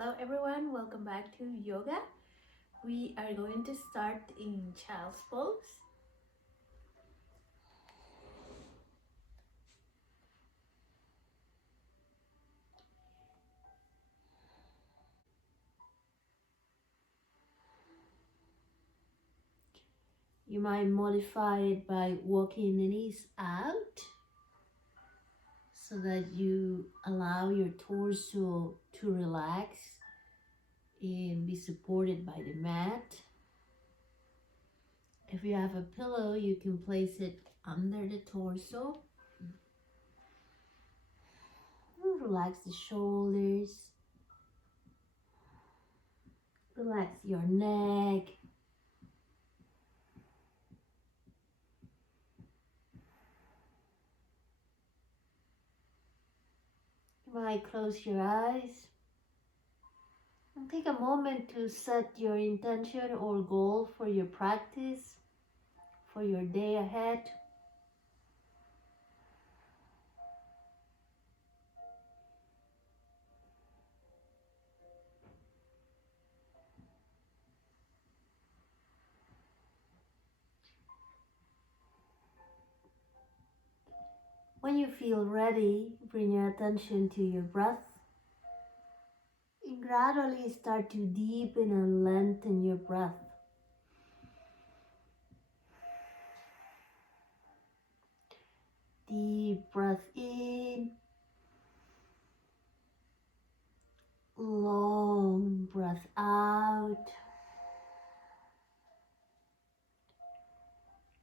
Hello everyone, welcome back to yoga. We are going to start in child's pose. You might modify it by walking the knees out so that you allow your torso to relax and be supported by the mat. If you have a pillow, you can place it under the torso. Relax the shoulders. Relax your neck. You might close your eyes and take a moment to set your intention or goal for your practice, for your day ahead. When you feel ready, bring your attention to your breath and gradually start to deepen and lengthen your breath. Deep breath in, long breath out,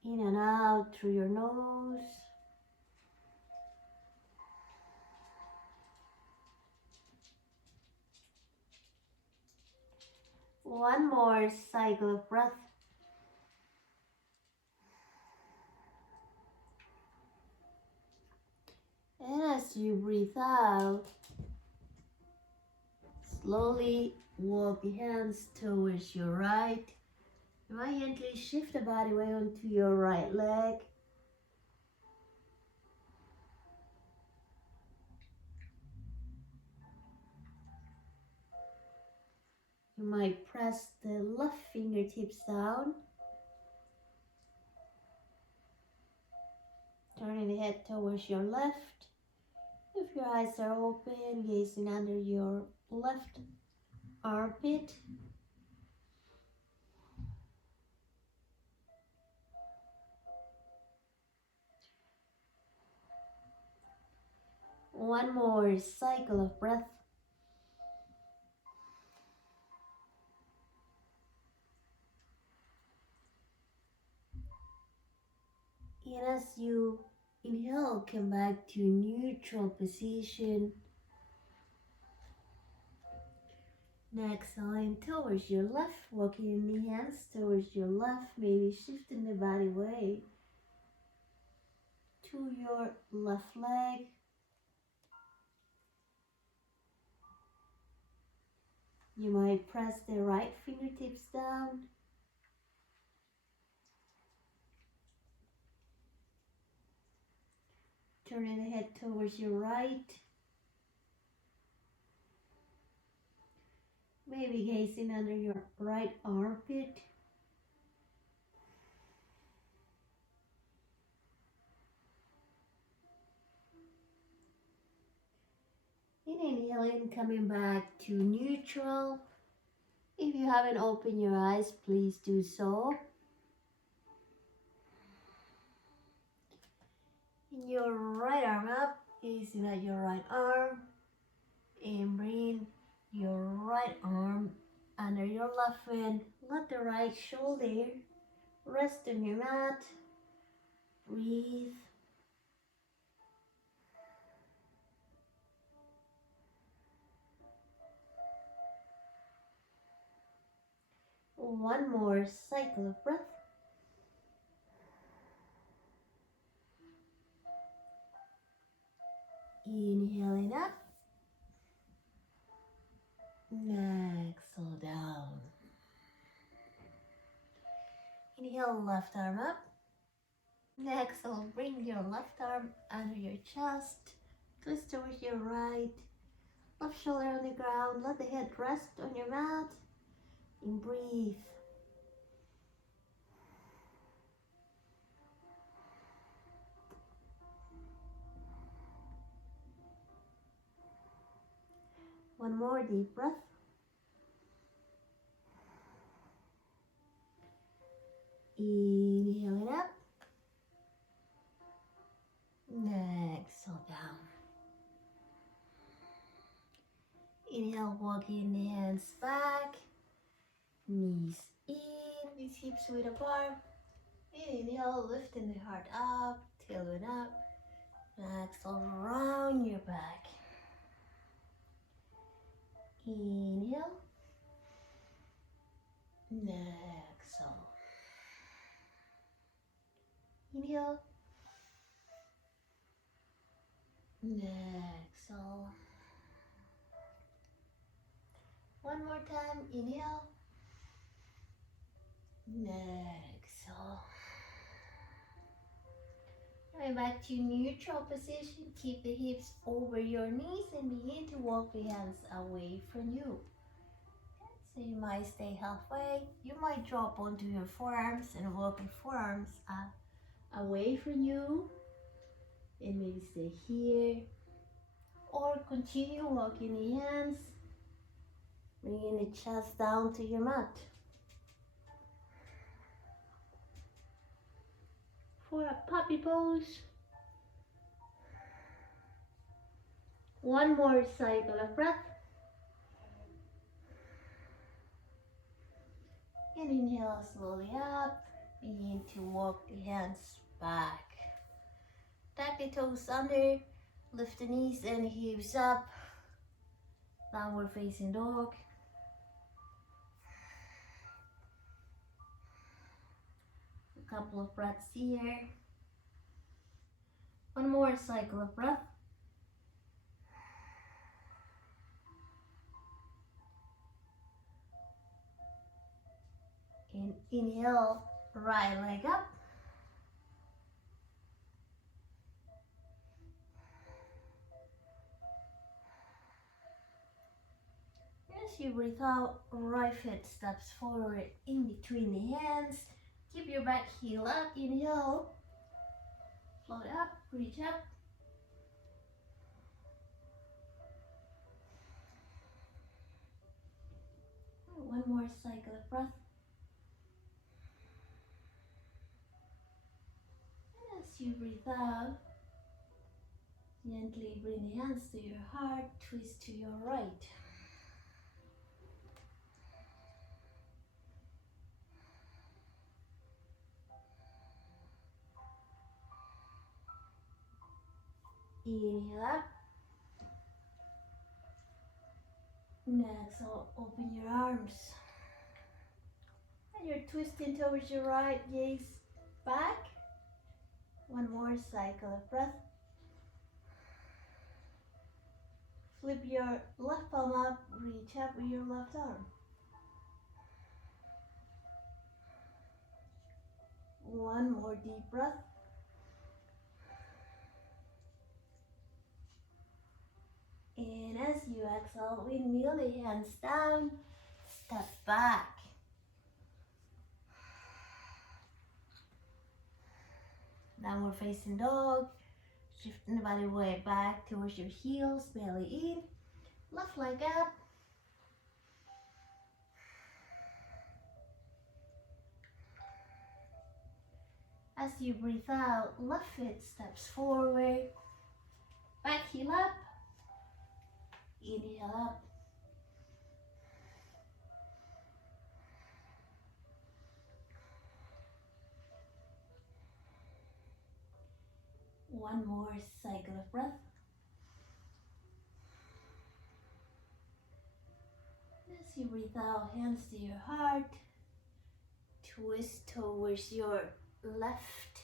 in and out through your nose. One more cycle of breath. And as you breathe out, slowly walk your hands towards your right. You might gently shift the body weight onto your right leg. You might press the left fingertips down. Turning the head towards your left. If your eyes are open, gazing under your left armpit. One more cycle of breath. And as you inhale, come back to neutral position. Next, exhaling towards your left, walking the hands towards your left, maybe shifting the body weight to your left leg. You might press the right fingertips down. Turning the head towards your right. Maybe gazing under your right armpit. And inhaling, coming back to neutral. If you haven't opened your eyes, please do so. And your right arm up, gazing at your right arm. And bring your right arm under your left hand. Let the right shoulder rest on your mat. Breathe. One more cycle of breath. Inhaling up. Exhale down. Inhale, left arm up. Exhale, bring your left arm under your chest. Twist towards your right. Left shoulder on the ground. Let the head rest on your mat. And breathe. One more deep breath. Inhale it up. Exhale down. Inhale, walking the hands back. Knees in, these hips width apart. Inhale, lifting the heart up, tailwind up. Exhale, round your back. Inhale. Exhale. Inhale. Exhale. One more time. Inhale. Exhale. Right back to neutral position. Keep the hips over your knees and begin to walk the hands away from you. So you might stay halfway. You might drop onto your forearms and walk your forearms away from you. And maybe stay here. Or continue walking the hands. Bringing the chest down to your mat. For a puppy pose. One more cycle of breath. And inhale slowly up. Begin to walk the hands back. Tuck the toes under. Lift the knees and hips up. Downward facing dog. A couple of breaths here. One more cycle of breath. And inhale, right leg up. As you breathe out, right foot steps forward in between the hands. Keep your back heel up. Inhale. Float up, reach up. One more cycle of breath. And as you breathe out, gently bring the hands to your heart, twist to your right. Inhale up. Exhale, open your arms. And you're twisting towards your right, gaze back. One more cycle of breath. Flip your left palm up, reach up with your left arm. One more deep breath. And as you exhale, windmill the hands down, step back. Downward facing dog, shifting the body weight back towards your heels, belly in, left leg up. As you breathe out, left foot steps forward, back heel up. Inhale up. One more cycle of breath. As you breathe out, hands to your heart. Twist towards your left.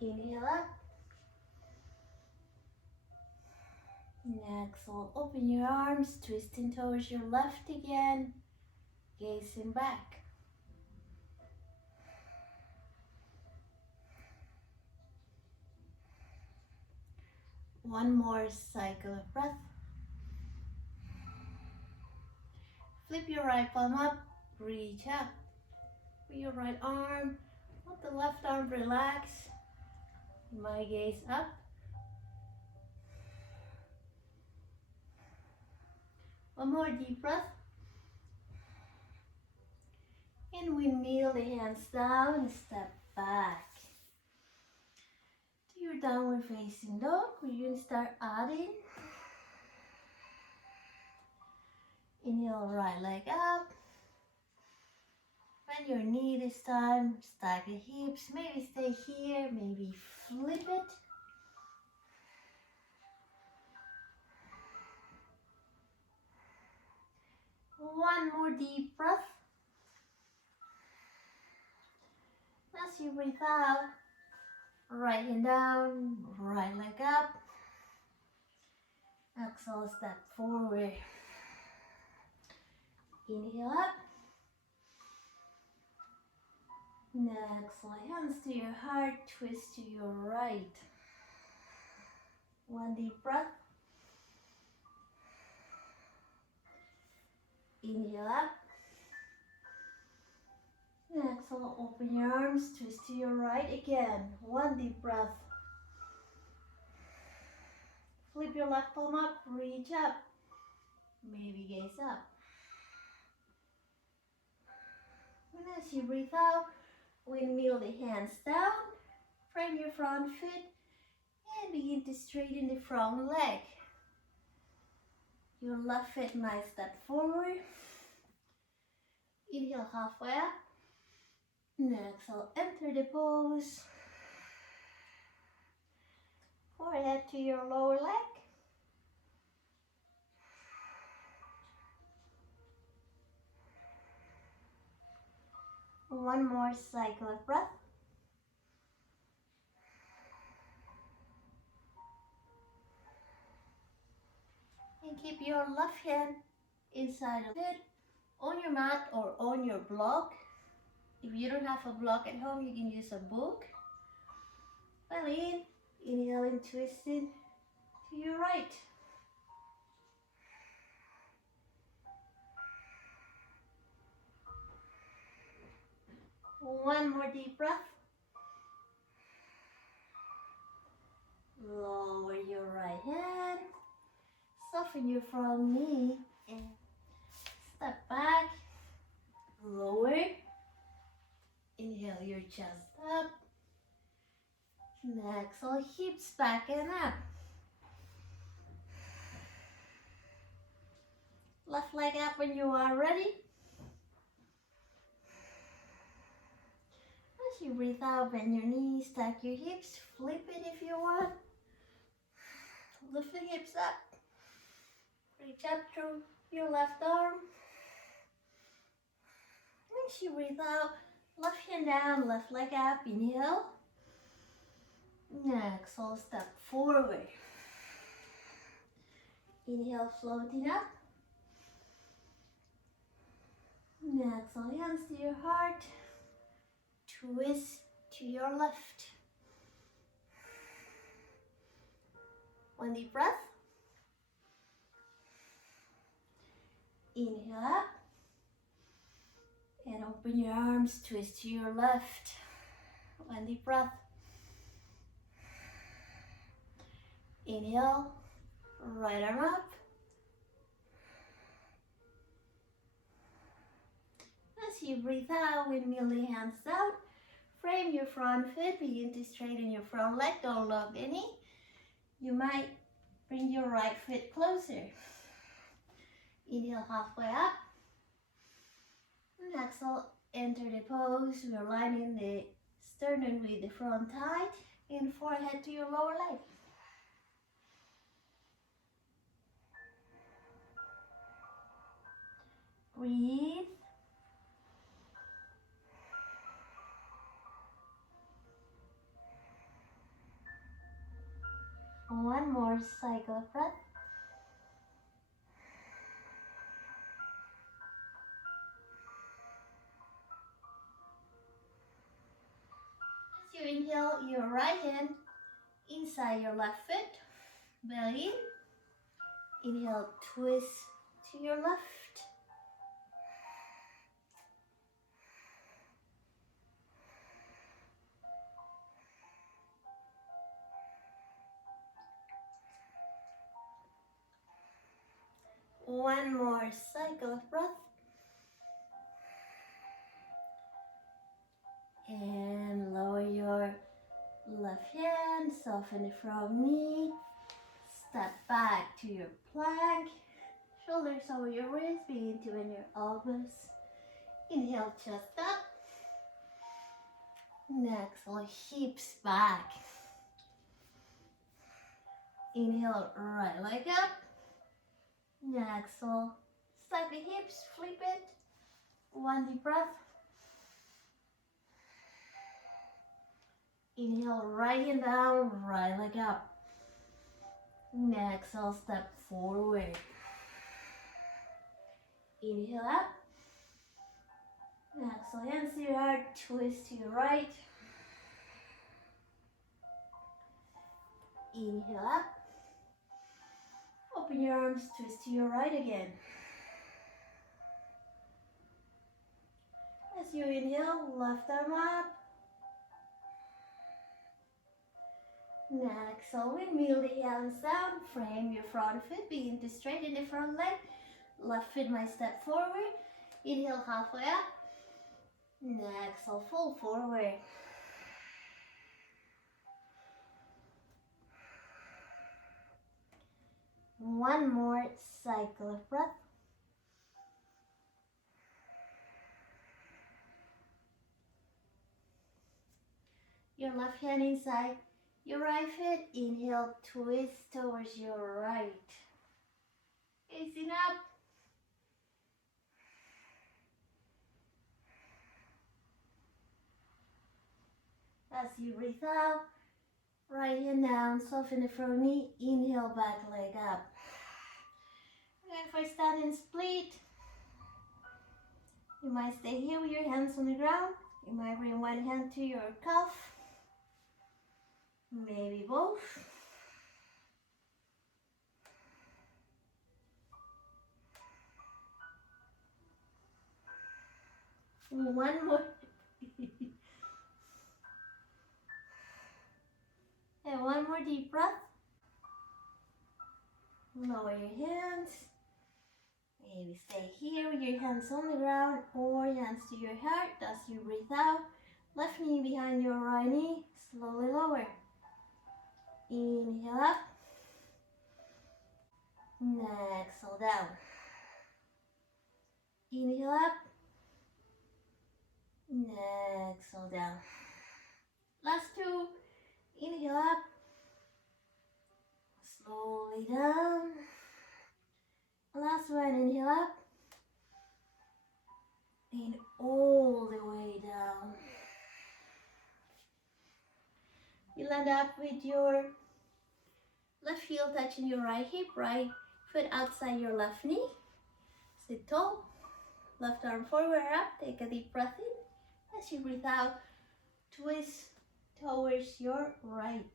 Inhale up. And exhale, open your arms, twisting towards your left again. gazing back. One more cycle of breath. Flip your right palm up, reach up. With your right arm, let the left arm relax. My gaze up. One more deep breath. And windmill the hands down, step back. To your downward facing dog, we're going to start adding. Inhale, right leg up. Bend your knee this time, stack the hips, maybe stay here, maybe flip it. One more deep breath. As you breathe out, right hand down, right leg up. Exhale, step forward. Inhale up. Exhale, hands to your heart, twist to your right. One deep breath. Inhale up. Exhale, open your arms, twist to your right again. One deep breath. Flip your left palm up, reach up. Maybe gaze up. And as you breathe out, windmill the hands down, frame your front foot, and begin to straighten the front leg. Your left foot might step forward. Inhale halfway up. And exhale, enter the pose. Forehead to your lower leg. One more cycle of breath. And keep your left hand inside of it, on your mat or on your block. If you don't have a block at home, you can use a book. Well, inhale and twist it to your right. One more deep breath. Lower your right hand. Soften your front knee and step back. Lower. Inhale your chest up. And exhale, hips back and up. Left leg up when you are ready. As you breathe out, bend your knees, stack your hips, flip it if you want. Lift the hips up. Reach up through your left arm. As you breathe out, left hand down, left leg up, inhale. Exhale, step forward. Inhale, floating up. Exhale, hands to your heart. Twist to your left. One deep breath. Inhale up. And open your arms, twist to your left. One deep breath. Inhale, right arm up. As you breathe out, windmill the hands down. Frame your front foot, begin to straighten your front leg, don't lock any. You might bring your right foot closer. Inhale halfway up. And exhale, enter the pose. We're lining the sternum with the front thigh and forehead to your lower leg. Breathe. One more cycle of breath. you inhale, your right hand inside your left foot, belly in. Inhale, twist to your left. One more cycle of breath. And lower your left hand, soften the front knee. Step back to your plank. Shoulders over your wrists, begin to bend your elbows. Inhale, chest up. Exhale, hips back. Inhale, right leg up. Exhale, stack the hips, flip it. One deep breath. Inhale, right hand down, right leg up. Exhale, step forward. Inhale up. Exhale, hands to your heart, twist to your right. Inhale up. Open your arms, twist to your right again. As you inhale, left arm up. Exhale, windmill the hands down. Frame your front foot, begin to straighten the front leg. Left foot might step forward. Inhale, halfway up. Exhale, fold forward. One more cycle of breath. Your left hand inside your right foot. Inhale, twist towards your right. Facing up. As you breathe out, right hand down, soften the front knee. Inhale, back leg up. And for standing split, you might stay here with your hands on the ground. You might bring one hand to your cuff, maybe both. One more. And one more deep breath. Lower your hands. Maybe stay here with your hands on the ground or hands to your heart as you breathe out. Left knee behind your right knee. Slowly lower. Inhale up. Exhale down. Inhale up. Exhale down. Last two. Inhale up. Slowly down. Last one, inhale up. And all the way down. You land up with your left heel touching your right hip, right foot outside your left knee. Sit tall. Left arm forward up. Take a deep breath in. As you breathe out, twist towards your right.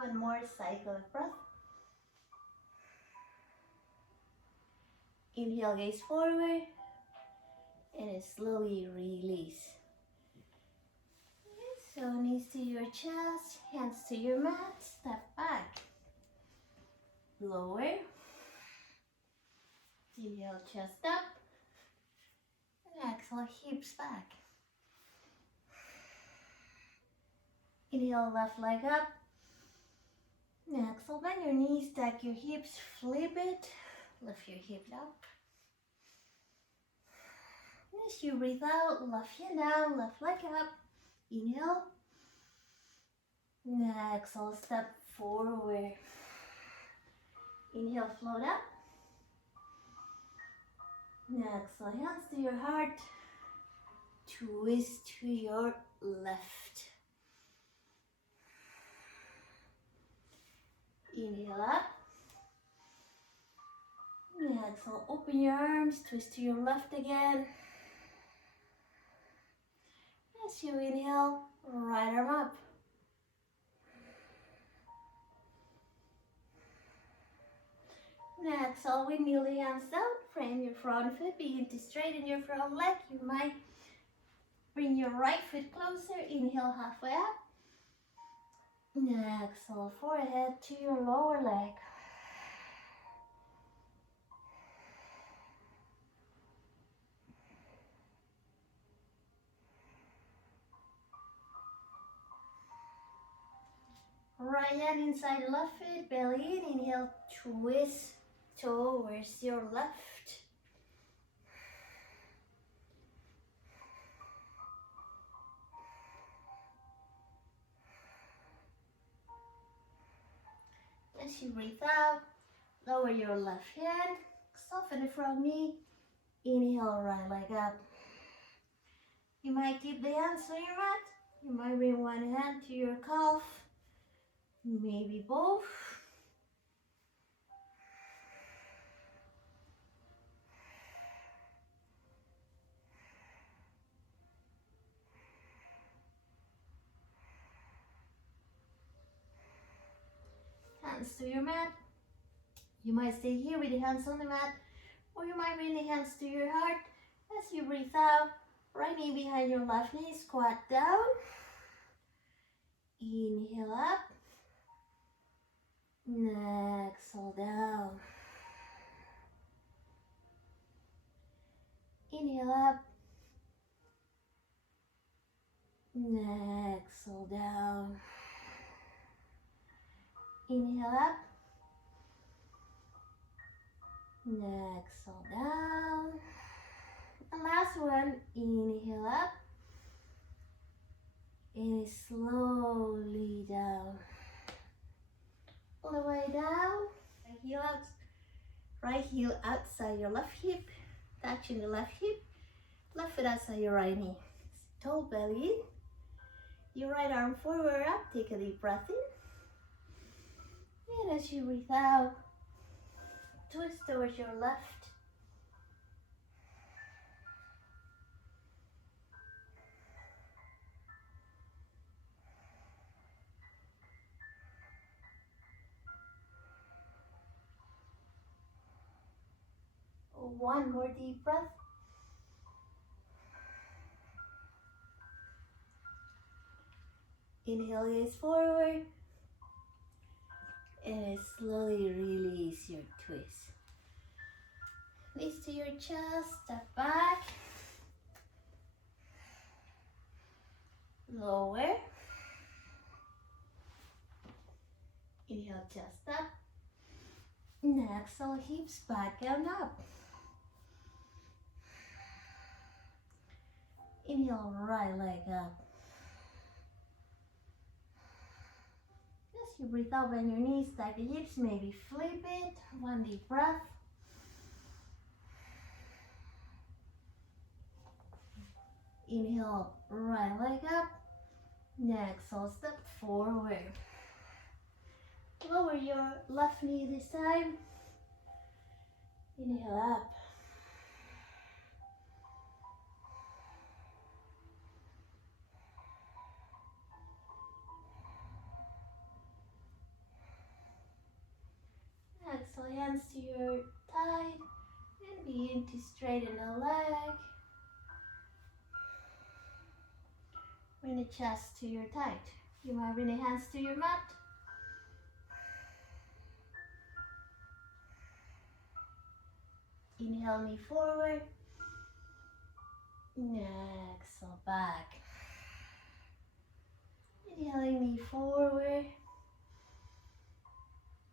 One more cycle of breath. Inhale, gaze forward, and slowly release. So knees to your chest, hands to your mat, step back. Lower. Inhale, chest up. And exhale, hips back. Inhale, left leg up. Exhale, bend your knees, stack your hips, flip it. Lift your hips up. As you breathe out, left hand down, left leg up. Inhale. Exhale, step forward. Inhale, float up. Exhale, hands to your heart. twist to your left. Inhale up. Exhale, open your arms, twist to your left again. As you inhale, right arm up. Exhale, we kneel the hands down, frame your front foot, begin to straighten your front leg. You might bring your right foot closer, inhale halfway up. Exhale, forehead to your lower leg. Right hand inside left foot, belly in, inhale, twist towards your left. As you breathe out, lower your left hand, soften the front knee, inhale, right leg up. You might keep the hands on your mat, you might bring one hand to your calf, maybe both. Hands to your mat. You might stay here with the hands on the mat, or you might bring the hands to your heart. As you breathe out, right knee behind your left knee, squat down. Inhale up. Exhale down. Inhale up. Exhale down. Inhale up. Exhale down. And last one, inhale up. And slowly down. All the way down. Right heel outside your left hip. Touching the left hip. Left foot outside your right knee. Toe belly in. Your right arm forward up. Take a deep breath in. And as you breathe out, twist towards your left. One more deep breath. Inhale, gaze forward. And slowly release your twist. Knees to your chest, step back. Lower. Inhale, chest up. Exhale, hips back and up. Inhale, right leg up. As you breathe out, bend your knees, stack the hips, maybe flip it. One deep breath. Inhale, right leg up. Exhale, step forward. Lower your left knee this time. Inhale up. Exhale, hands to your thigh and begin to straighten the leg. Bring the chest to your thigh. You might bring the hands to your mat. Inhale, knee forward. Exhale, back. Inhaling, knee forward.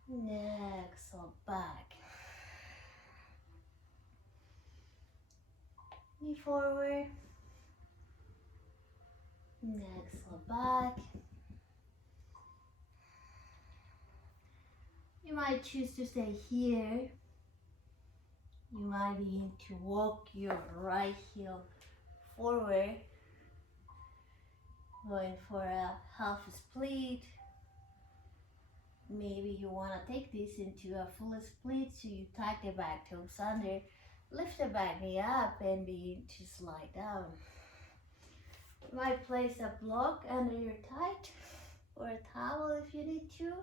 Exhale, back. Knee forward. Exhale, back. You might choose to stay here. You might begin to walk your right heel forward Going for a half split. Maybe you want to take this into a full split, so you tuck the back toes under, lift the back knee up, and begin to slide down. You might place a block under your tight or a towel if you need to.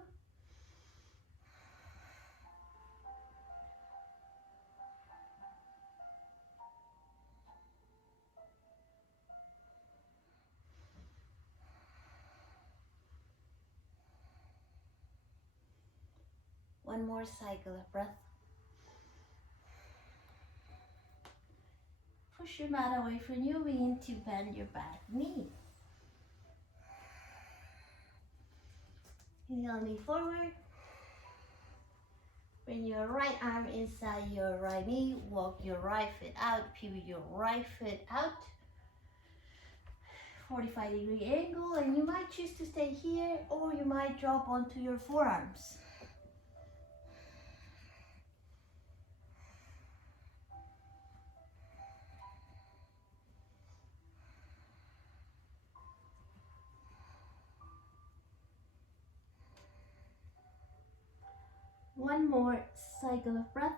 One more cycle of breath. Push your mat away from you, begin to bend your back knee. Inhale, knee forward. Bring your right arm inside your right knee. Walk your right foot out. Pivot your right foot out. 45-degree angle, and you might choose to stay here, or you might drop onto your forearms. One more cycle of breath.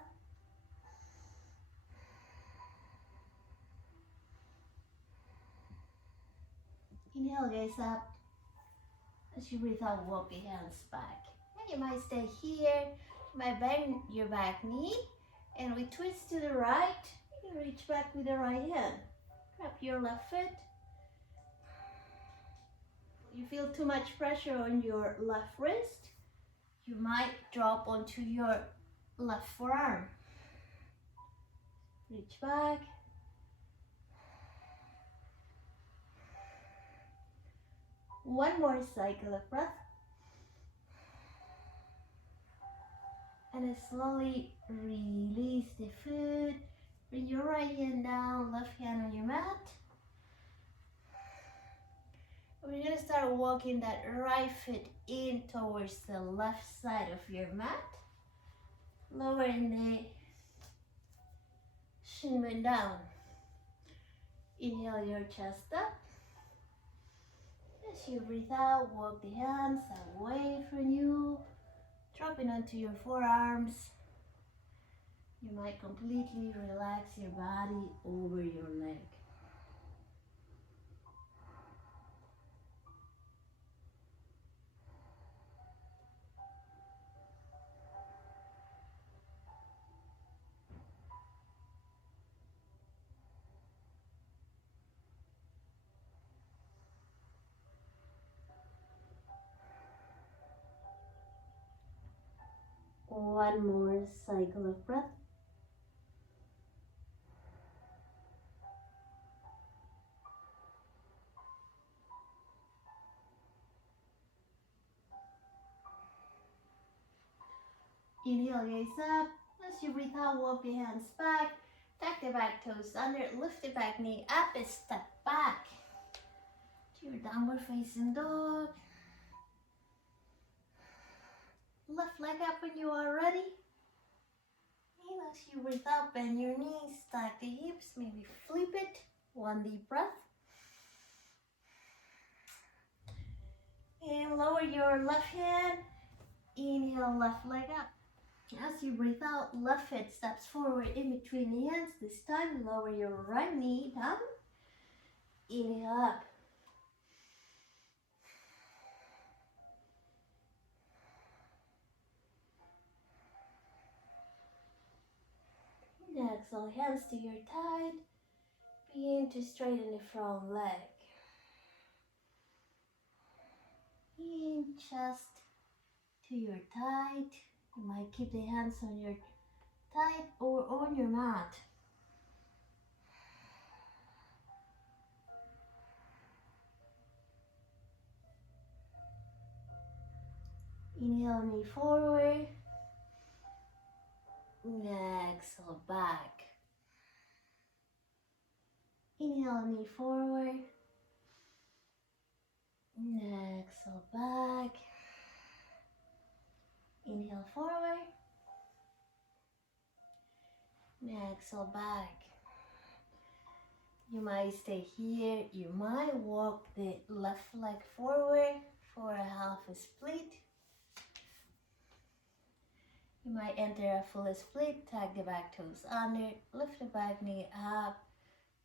Inhale, gaze up. As you breathe out, walk the hands back. And you might stay here. You might bend your back knee, and we twist to the right. You reach back with the right hand. Grab your left foot. You feel too much pressure on your left wrist, you might drop onto your left forearm. Reach back. One more cycle of breath. And slowly release the foot. Bring your right hand down, left hand on your mat. We're going to start walking that right foot in towards the left side of your mat. Lowering the shin bone down. Inhale your chest up. As you breathe out, walk the hands away from you, dropping onto your forearms. You might completely relax your body over your leg. One more cycle of breath. Inhale, gaze up. As you breathe out, walk the hands back. Tuck the back toes under, lift the back knee up and step back to your downward facing dog. Left leg up when you are ready. And as you breathe out, bend your knees, stack the hips, maybe flip it. One deep breath. And lower your left hand. Inhale, left leg up. As you breathe out, left foot steps forward in between the hands. This time, lower your right knee down. Inhale up. And exhale, hands to your thigh. Begin to straighten the front leg. In chest to your thigh. You might keep the hands on your thigh or on your mat. Inhale, knee forward. Exhale, back. Inhale, knee forward. Exhale, back. Inhale, forward. Exhale, back. You might stay here. You might walk the left leg forward for a half a split. You might enter a full split, tag the back toes under, lift the back knee up,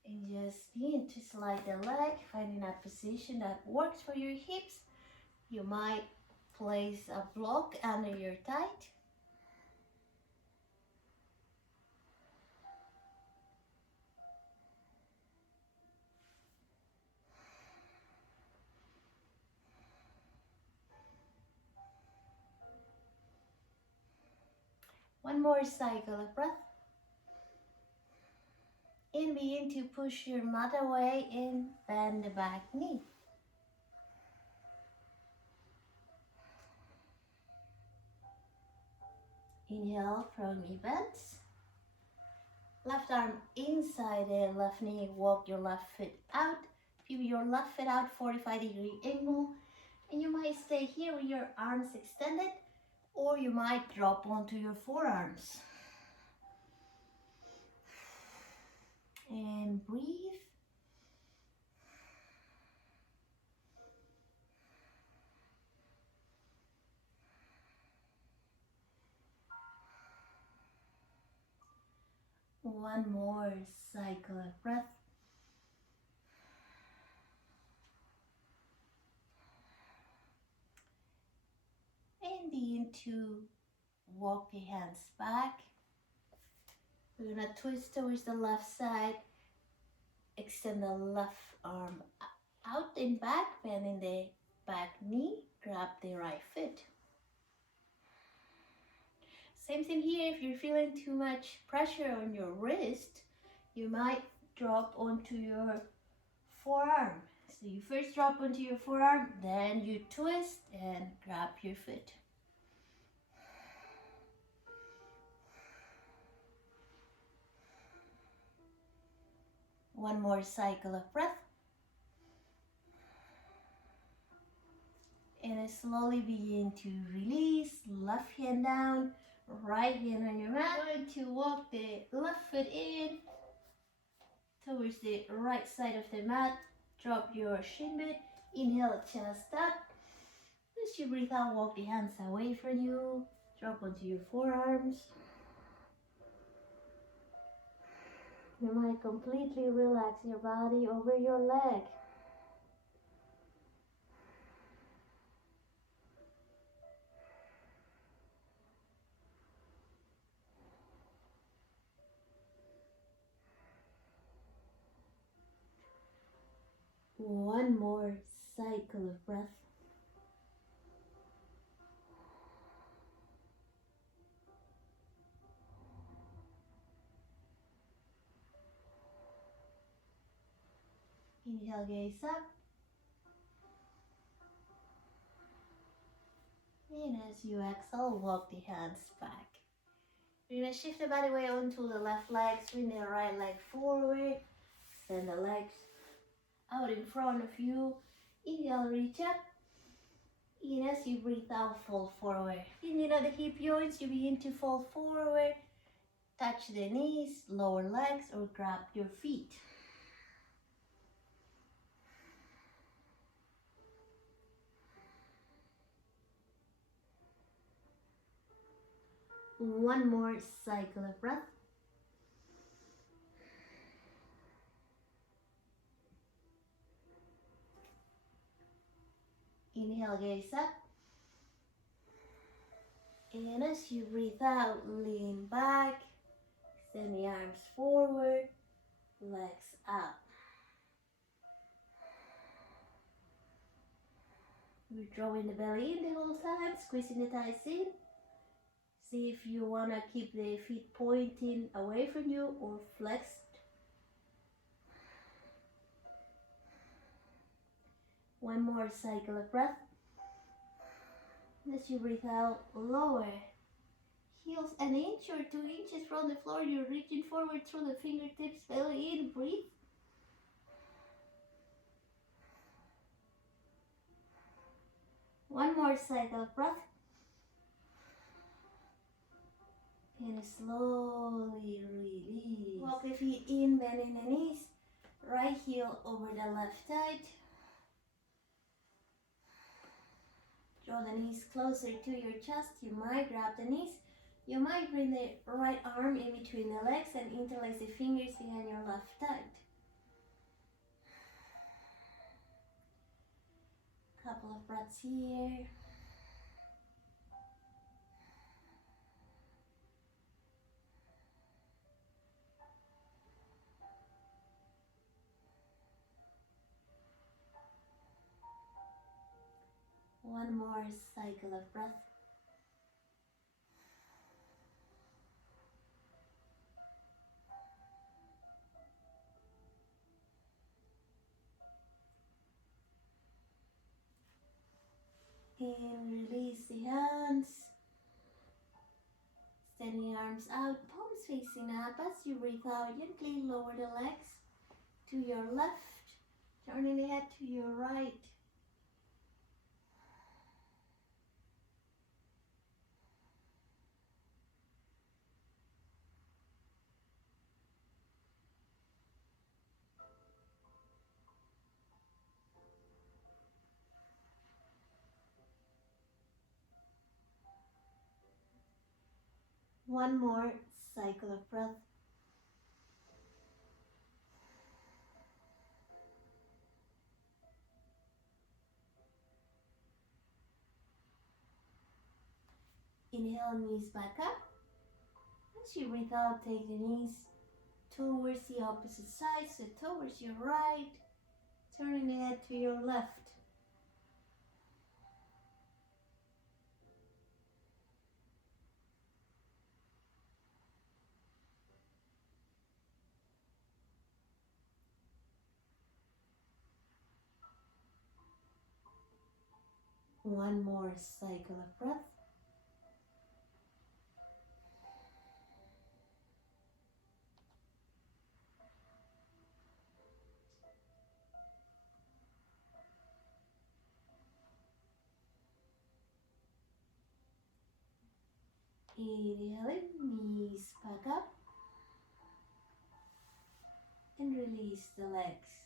and just begin to slide the leg, finding a position that works for your hips. You might place a block under your thigh. One more cycle of breath. And begin to push your mat away and bend the back knee. Inhale, front knee bends. Left arm inside the left knee, walk your left foot out. Pivot your left foot out, 45-degree angle. And you might stay here with your arms extended, or you might drop onto your forearms. And breathe. One more cycle of breath. And begin to walk the hands back. We're gonna twist towards the left side. Extend the left arm out and back, bending the back knee. Grab the right foot. Same thing here. If you're feeling too much pressure on your wrist, you might drop onto your forearm. So you first drop onto your forearm, then you twist and grab your foot. One more cycle of breath. And slowly begin to release. Left hand down, right hand on your mat. Going to walk the left foot in towards the right side of the mat. Drop your shin bit. Inhale, chest up. As you breathe out, walk the hands away from you. Drop onto your forearms. You might completely relax your body over your leg. One more cycle of breath. Inhale, gaze up. And as you exhale, walk the hands back. You're going to shift the body weight onto the left leg, swing the right leg forward, send the legs out in front of you. Inhale, reach up. And as you breathe out, fall forward. Bending at the hip joints, you begin to fall forward. Touch the knees, lower legs, or grab your feet. One more cycle of breath. Inhale, gaze up. And as you breathe out, lean back. Send the arms forward, legs up. We're drawing the belly in the whole time, squeezing the thighs in. See if you want to keep the feet pointing away from you or flexed. One more cycle of breath. As you breathe out, lower. Heels an inch or 2 inches from the floor. You're reaching forward through the fingertips, belly in, breathe. One more cycle of breath. And slowly release. Walk the feet in, bending the knees. right heel over the left thigh. Draw the knees closer to your chest. You might grab the knees. You might bring the right arm in between the legs and interlace the fingers behind your left thigh. Couple of breaths here. One more cycle of breath. And release the hands. Extend the arms out, palms facing up. As you breathe out, gently lower the legs to your left, turning the head to your right. One more cycle of breath. Inhale, knees back up. As you breathe out, take the knees towards the opposite side, so towards your right, turning the head to your left. One more cycle of breath. Inhale, knees back up. And release the legs.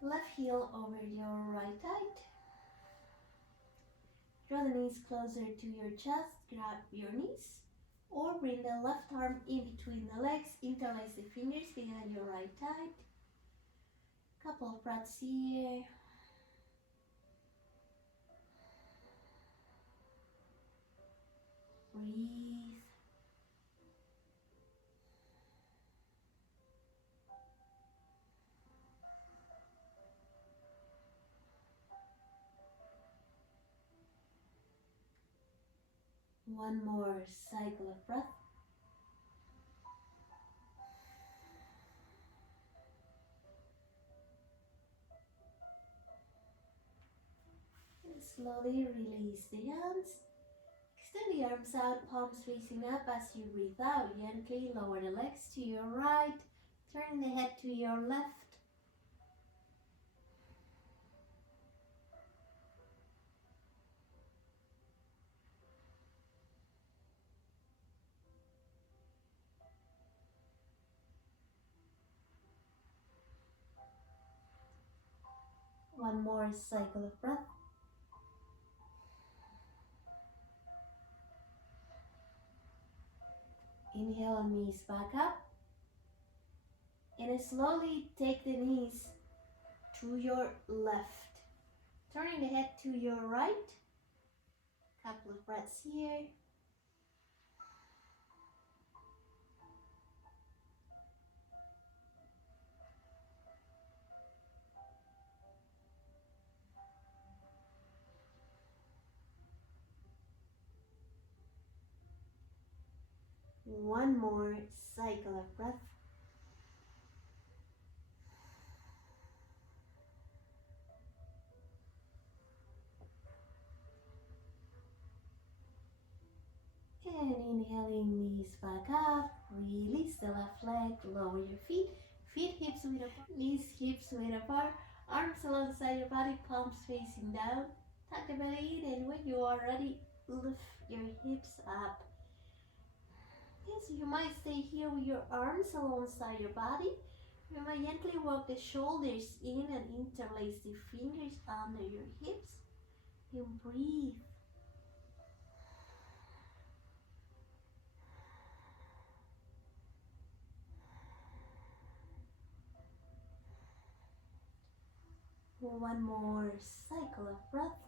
Left heel over your right thigh. Draw the knees closer to your chest. Grab your knees. Or bring the left arm in between the legs. Interlace the fingers behind your right thigh. Couple of breaths here. Breathe. One more cycle of breath. And slowly release the hands. Extend the arms out, palms facing up. As you breathe out, gently lower the legs to your right. Turn the head to your left. One more cycle of breath. Inhale, knees back up. And slowly take the knees to your left. Turning the head to your right. Couple of breaths here. One more cycle of breath. And inhaling, knees back up. Release the left leg, lower your feet. Feet hips width apart, knees hips width apart. Arms alongside your body, palms facing down. Tuck the belly in, and when you are ready, lift your hips up. Yes, you might stay here with your arms alongside your body, You might gently walk the shoulders in and interlace the fingers under your hips and breathe. One more cycle of breath.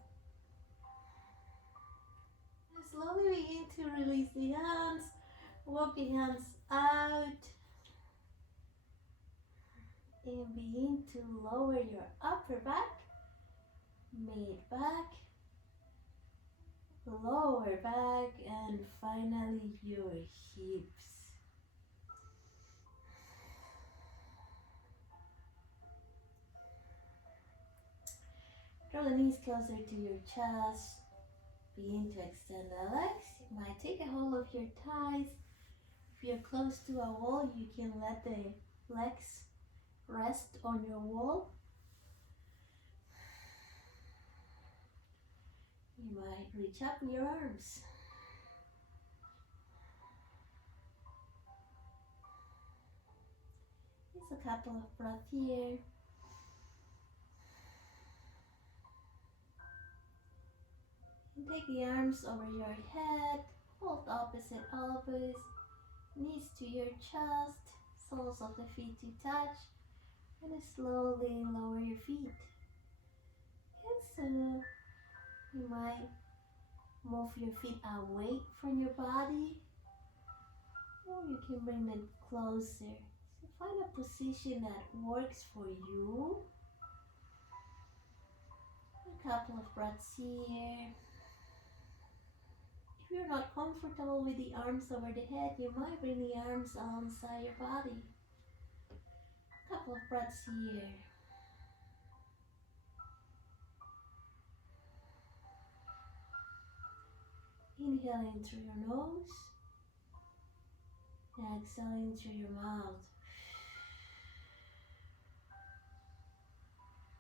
And slowly begin to release the hands. Walk the hands out. And begin to lower your upper back, mid back, lower back, and finally your hips. Draw the knees closer to your chest. Begin to extend the legs. You might take a hold of your thighs. If you're close to a wall, you can let the legs rest on your wall. You might reach up your arms. Just a couple of breaths here. And take the arms over your head. Hold opposite elbows. Knees to your chest. Soles of the feet to touch. And slowly lower your feet. And so you might move your feet away from your body, or you can bring them closer. So find a position that works for you. A couple of breaths here. If you're not comfortable with the arms over the head, you might bring the arms alongside your body. A couple of breaths here. Inhaling through your nose, and exhaling through your mouth.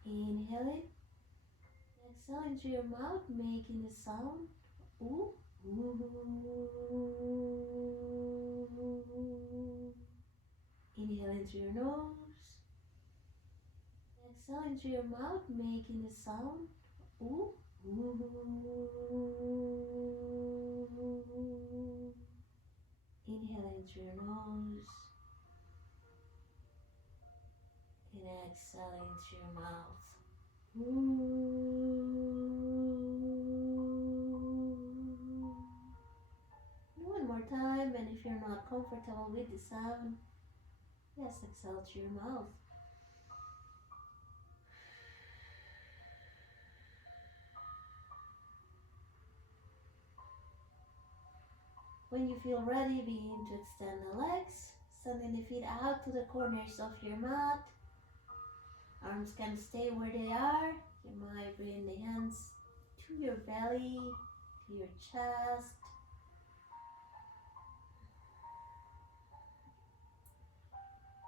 Inhaling, exhaling through your mouth, making the sound ooh. Inhaling through your nose, exhaling through your mouth, making the sound ooh. Inhaling through your nose and exhaling through your mouth. One more time, and if you're not comfortable with the sound, just exhale through your mouth. When you feel ready, begin to extend the legs, sending the feet out to the corners of your mat. Arms can stay where they are. You might bring the hands to your belly, to your chest.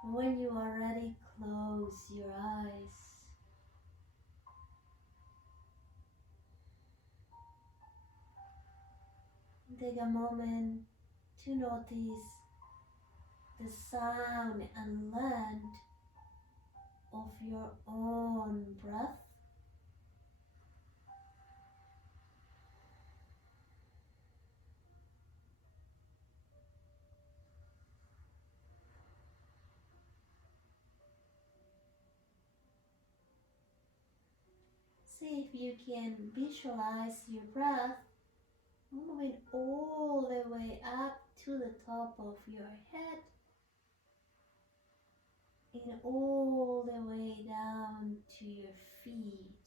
When you are ready, close your eyes. Take a moment to notice the sound and length of your own breath. See if you can visualize your breath moving all the way up to the top of your head and all the way down to your feet.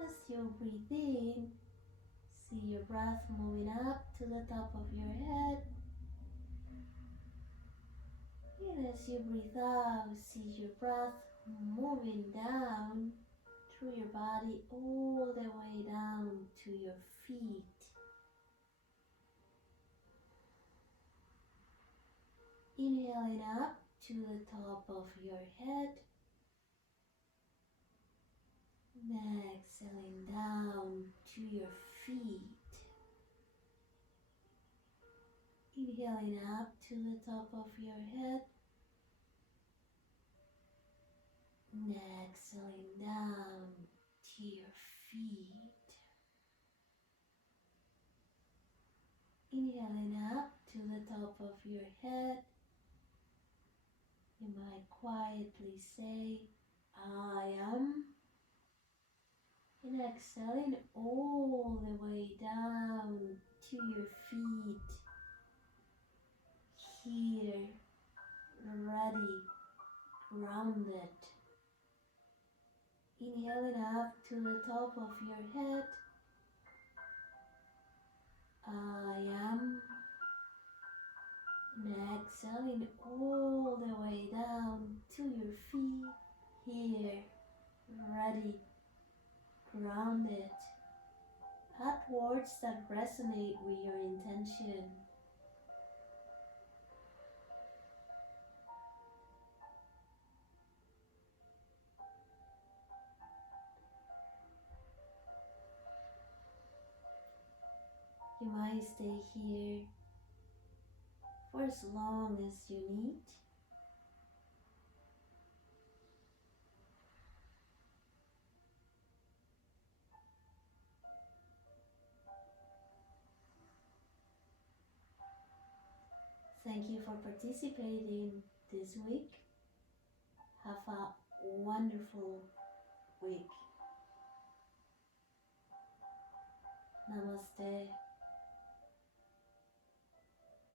As you breathe in, see your breath moving up to the top of your head. And as you breathe out, see your breath moving down through your body all the way down to your feet. Inhaling up to the top of your head. And exhaling down to your feet. Inhaling up to the top of your head. And exhaling down to your feet. Inhaling up to the top of your head. You might quietly say, I am. And exhaling all the way down to your feet. Here, ready, grounded. Inhaling up to the top of your head. I am. And exhaling all the way down to your feet. Here, ready, grounded. Add words that resonate with your intention. You might stay here for as long as you need. Thank you for participating this week. Have a wonderful week. Namaste.